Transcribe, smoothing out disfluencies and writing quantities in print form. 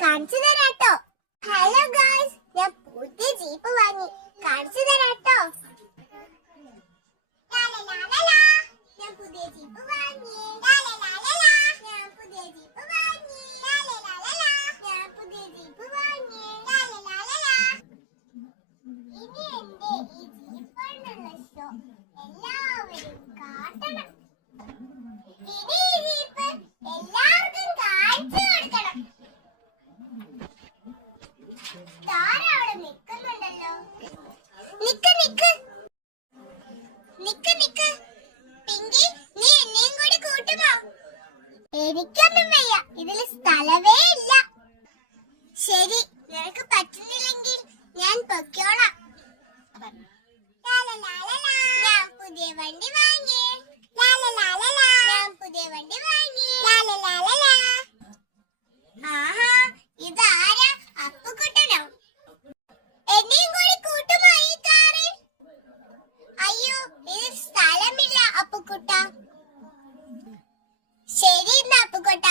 കാണിച്ചു തരാട്ടോ. Hello guys, ഞാൻ പുതിയ ജീപ്പ് വാങ്ങി. കാണിച്ചു തരാട്ടോ. ഞാൻ പുതിയ ജീപ്പ് വാങ്ങി. ഞാൻ പുതിയ ജീപ്പ് വാങ്ങി. ഞാൻ പുതിയ ജീപ്പ് വാങ്ങി. ഇനി എന്റെ ഈ ജീപ്പാണുള്ള ഷോ എല്ലാവരും കാട്ടണം. ഇനി ഈ ജീപ്പ് എല്ലാവർക്കും കാണിച്ചു കൊടുക്കണം. താരവിടെ നിൽക്കുന്നുണ്ടല്ലോ. നിക്ക് നിക്ക് നിക്ക് നിക്ക് പിങ്കി, നീ എന്നെയും കൂടി കൂട്ടുമോ? എനിക്കൊന്നും വയ്യ, ഇതില് സ്ഥലമേ ഇല്ല. ശരി, നിനക്ക് പറ്റുന്നില്ലെങ്കിൽ ഞാൻ പൊക്കോളാം. ഞാൻ പുതിയ വണ്ടി വാങ്ങി. ഞാൻ പുതിയ വണ്ടി വാങ്ങി. ആഹാ, ഇതാരാ? അപ്പുകുട്ടനോ? എന്നെയും കൂടി കൂട്ടുമോ ഈ കാറിൽ? അയ്യോ, ഇതിൽ സ്ഥലമില്ല അപ്പുകുട്ട. ശരി എന്നാ അപ്പുകുട്ട.